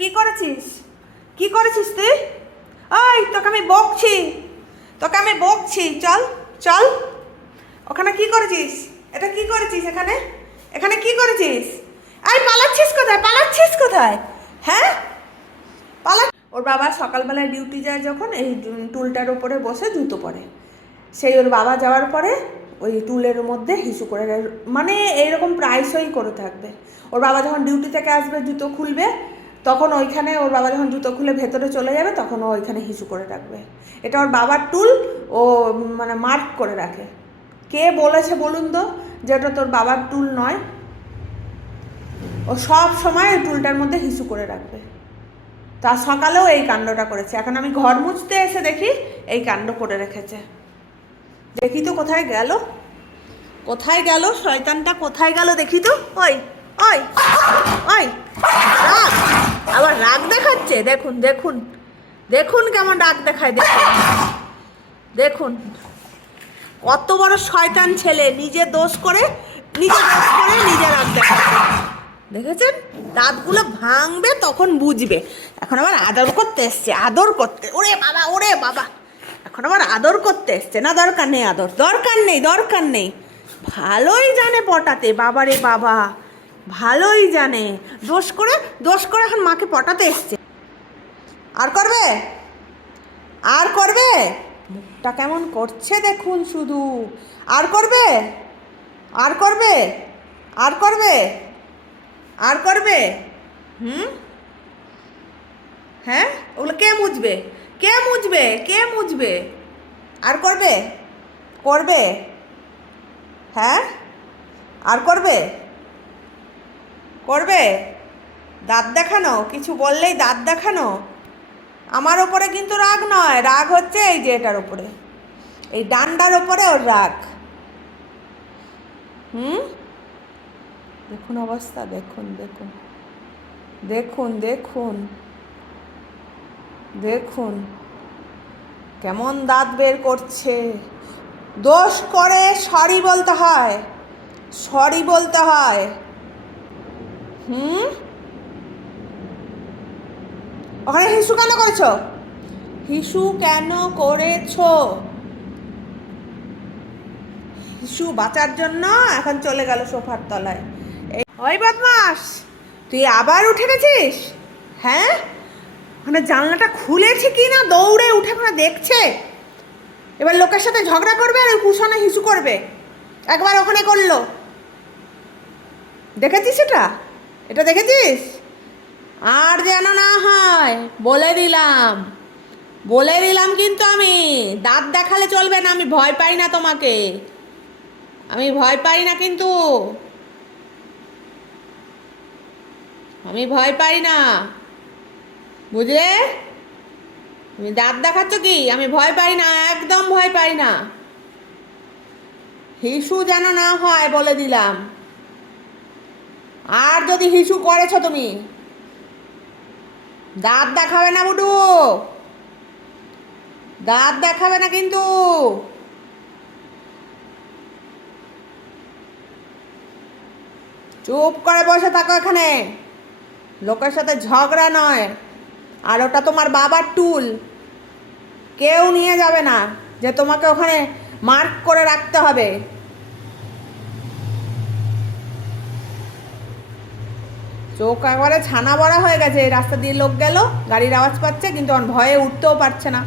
কি করেছিস? কি করেছিস তুই? ওই তোকে আমি বকছি। তোকে আমি বকছি। চল চল। ওখানে কি করেছিস? এটা কি করেছিস এখানে? এখানে কি করেছিস? এই, পালাচ্ছিস কোথায়? পালাচ্ছিস কোথায়? হ্যাঁ? পালা ওর বাবা সকালবেলায় ডিউটি যায় যখন, এই টুলটার উপরে বসে জুতো পরে। সেই ওর বাবা যাওয়ার পরে ওই টুলের মধ্যে হিসু করে মানে এইরকম প্রায়শই করে থাকবে। ওর বাবা যখন ডিউটি থেকে আসবে, জুতো খুলবে তখন ওইখানে ওর বাবা যখন জুতো খুলে ভেতরে চলে যাবে, তখন ও ওইখানে হিসু করে রাখবে। এটা ওর বাবার টুল, ও মানে মার্ক করে রাখে। কে বলেছে বলুন তো যে ওটা তোর বাবার টুল নয়? ও সব সময় ওই টুলটার মধ্যে হিসু করে রাখবে। তা সকালেও এই কাণ্ডটা করেছে। এখন আমি ঘর মুছতে এসে দেখি এই কাণ্ড করে রেখেছে। দেখি তো কোথায় গেল। কোথায় গেল? শয়তানটা কোথায় গেল দেখি তো? ওই ওই ওই আবার রাগ দেখাচ্ছে? দেখুন দেখুন। দেখুন কেমন রাগ দেখায়, দেখুন। দেখুন। কত বড় শয়তান ছেলে, নিজে দোষ করে, নিজে দোষ করে নিজে রাগ দেখাচ্ছে। দেখেছেন? দাঁতগুলো ভাঙবে, তখন বুঝবে। এখন আবার আদর করতে এসছে, আদর করতে। ওরে বাবা ওরে বাবা। এখন আবার আদর করতে এসছে। না, দরকার নেই আদর। দরকার নেই দরকার নেই। ভালোই জানে পটাতে, বাবারে বাবা। ভালোই জানে। দোষ করে দোষ করে এখন মাকে পটাতে এসছে। আর করবে? আর করবে? মুখটা কেমন করছে দেখুন শুধু। আর করবে? আর করবে? আর করবে? আর করবে? হুম? হ্যাঁ? ওগুলো কে মুছবে? কে মুছবে? কে মুছবে? আর করবে? করবে? হ্যাঁ? আর করবে? করবে? দাঁত দেখানো? কিছু বললেই দাঁত দেখানো? আমার ওপরে কিন্তু রাগ নয়। রাগ হচ্ছে এই যে এটার ওপরে। এই ডান্ডার ওপরে ওর রাগ। হুম? দেখুন অবস্থা, দেখুন দেখুন। দেখুন দেখুন। দেখুন। কেমন দাঁত বের করছে। দোষ করে সরি বলতে হয়। সরি বলতে হয়। হুম? ওখানে হিসু কেন করেছ? হিসু কেন করেছ? হিসু বাঁচার জন্য এখন চলে গেল সোফার তলায়। ওই বদমাস, তুই আবার উঠে গেছিস? হ্যাঁ? ওখানে জানলাটা খুলেছে কি না? দৌড়ে উঠে ওখানে দেখছে। এবার লোকের সাথে ঝগড়া করবে আর কুশনে হিসু করবে। একবার ওখানে করল। দেখেছিস এটা এটা দেখেছিস? আর যেন না হয়, বলে দিলাম। বলে দিলাম কিন্তু আমি, দাঁত দেখালে চলবে না, আমি ভয় পাই না তোমাকে। আমি ভয় পাই না কিন্তু। আমি ভয় পাই না। বুঝলে? তুমি দাঁত দেখাচ্ছ কি? আমি ভয় পাই না, একদম ভয় পাই না। হিসু যেন না হয়, বলে দিলাম। আর যদি হিসু করেছ তুমি? দাঁত দেখাবে না বুডু দাঁত দেখাবে না কিন্তু। চুপ করে বসে থাকো এখানে। লোকের সাথে ঝগড়া নয়। আর ওটা তোমার বাবার টুল। কেউ নিয়ে যাবে না, যে তোমাকে ওখানে মার্ক করে রাখতে হবে। চোখ একবারে ছানা বড়া হয়ে গেছে। রাস্তা দিয়ে লোক গেল, গাড়ির আওয়াজ পাচ্ছে, কিন্তু ভয়ে উঠতেও পারছে না।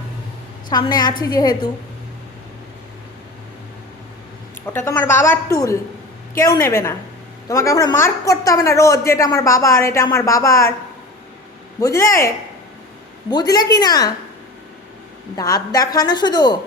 সামনে আছি যেহেতু। ওটা তোমার বাবার টুল, কেউ নেবে না। তোমাকে ওখানে মার্ক করতে হবে না রোজ যে এটা আমার বাবার, এটা আমার বাবার। বুঝলে? বুঝলে কি না? দাঁত দেখানো শুধু।